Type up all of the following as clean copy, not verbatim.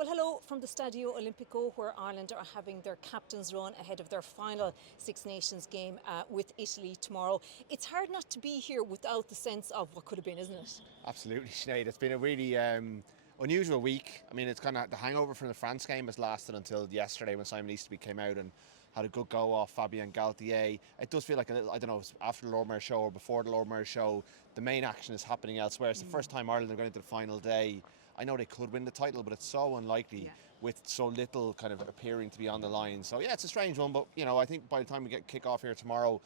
Well, hello from the Stadio Olimpico, where Ireland are having their captain's run ahead of their final Six Nations game with Italy tomorrow. It's hard not to be here without the sense of what could have been, isn't it? Absolutely, Sinead. It's been a really unusual week. I mean, it's kind of the hangover from the France game has lasted until yesterday when Simon Easterby came out and had a good go off Fabien Galtier. It does feel like a little, I don't know, if it's after the Lord Mayor show or before the Lord Mayor show, the main action is happening elsewhere. It's the first time Ireland are going into the final day. I know they could win the title, but it's so unlikely with so little kind of appearing to be on the line. So yeah, it's a strange one, but you know, I think by the time we get kick off here tomorrow,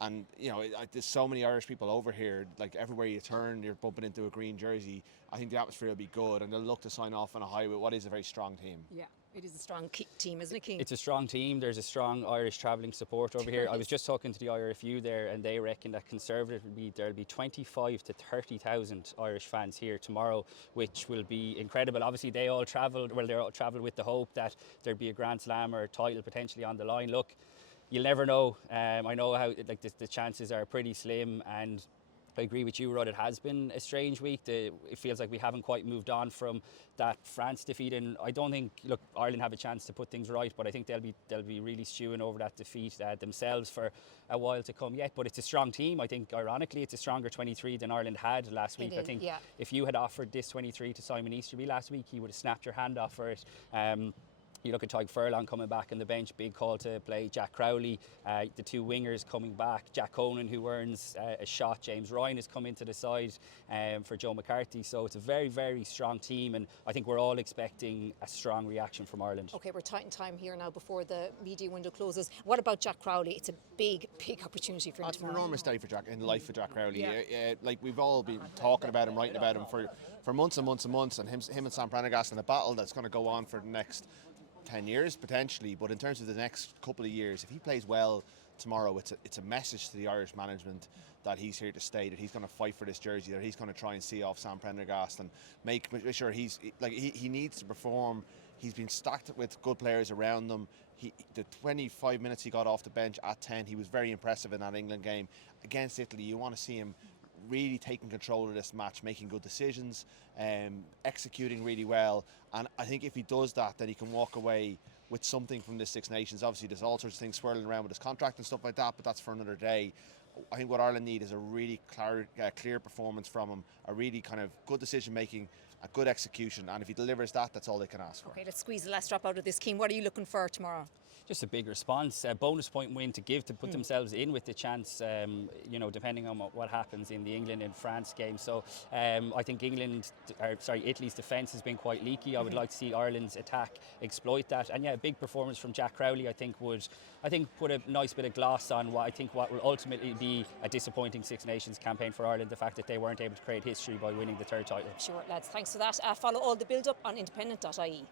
and you know, there's so many Irish people over here, like everywhere you turn you're bumping into a green jersey. I think the atmosphere will be good and they'll look to sign off on a high with what is a very strong team. Yeah, it is a strong team, isn't it, Cian? It's a strong team. There's a strong Irish travelling support over here. I was just talking to the IRFU there, and they reckon that conservatively there'll be 25 to 30,000 Irish fans here tomorrow, which will be incredible. Obviously they all travelled with the hope that there'd be a Grand Slam or a title potentially on the line. Look, you'll never know. I know how the chances are pretty slim, and I agree with you, Rod. It has been a strange week. It feels like we haven't quite moved on from that France defeat, and I don't think, look, Ireland have a chance to put things right, but I think they'll be really stewing over that defeat themselves for a while to come yet. But it's a strong team. I think, ironically, it's a stronger 23 than Ireland had last week. I think if you had offered this 23 to Simon Easterby last week, he would have snapped your hand off for it. You look at Tyke Furlong coming back on the bench, big call to play Jack Crowley, the two wingers coming back, Jack Conan, who earns a shot, James Ryan has come into the side for Joe McCarthy. So it's a very, very strong team, and I think we're all expecting a strong reaction from Ireland. OK, we're tight in time here now before the media window closes. What about Jack Crowley? It's a big opportunity for him tomorrow. It's an enormous day for Jack, in the life of Jack Crowley. Like we've all been talking about him, writing about him for months and months and months, and him and Sam Prendergast in a battle that's going to go on for the next 10 years potentially, but in terms of the next couple of years, if he plays well tomorrow, it's a message to the Irish management that he's here to stay, that he's going to fight for this jersey, that he's going to try and see off Sam Prendergast and make sure he needs to perform. He's been stacked with good players around them. The 25 minutes he got off the bench at 10, he was very impressive in that England game against Italy. You want to see him really taking control of this match, making good decisions, executing really well, and I think if he does that, then he can walk away with something from this Six Nations. Obviously there's all sorts of things swirling around with his contract and stuff like that, but that's for another day. I think what Ireland need is a really clear performance from him, a really kind of good decision making, a good execution, and if he delivers that, that's all they can ask for. OK, let's squeeze the last drop out of this, Cian. What are you looking for tomorrow? Just a big response, a bonus point win to give to put themselves in with the chance, you know, depending on what happens in the England and France game. So I think Italy's defence has been quite leaky. I would like to see Ireland's attack exploit that. And yeah, a big performance from Jack Crowley I think would put a nice bit of gloss on what will ultimately be a disappointing Six Nations campaign for Ireland, the fact that they weren't able to create history by winning the third title. Sure, lads, thanks for that. Follow all the build-up on independent.ie.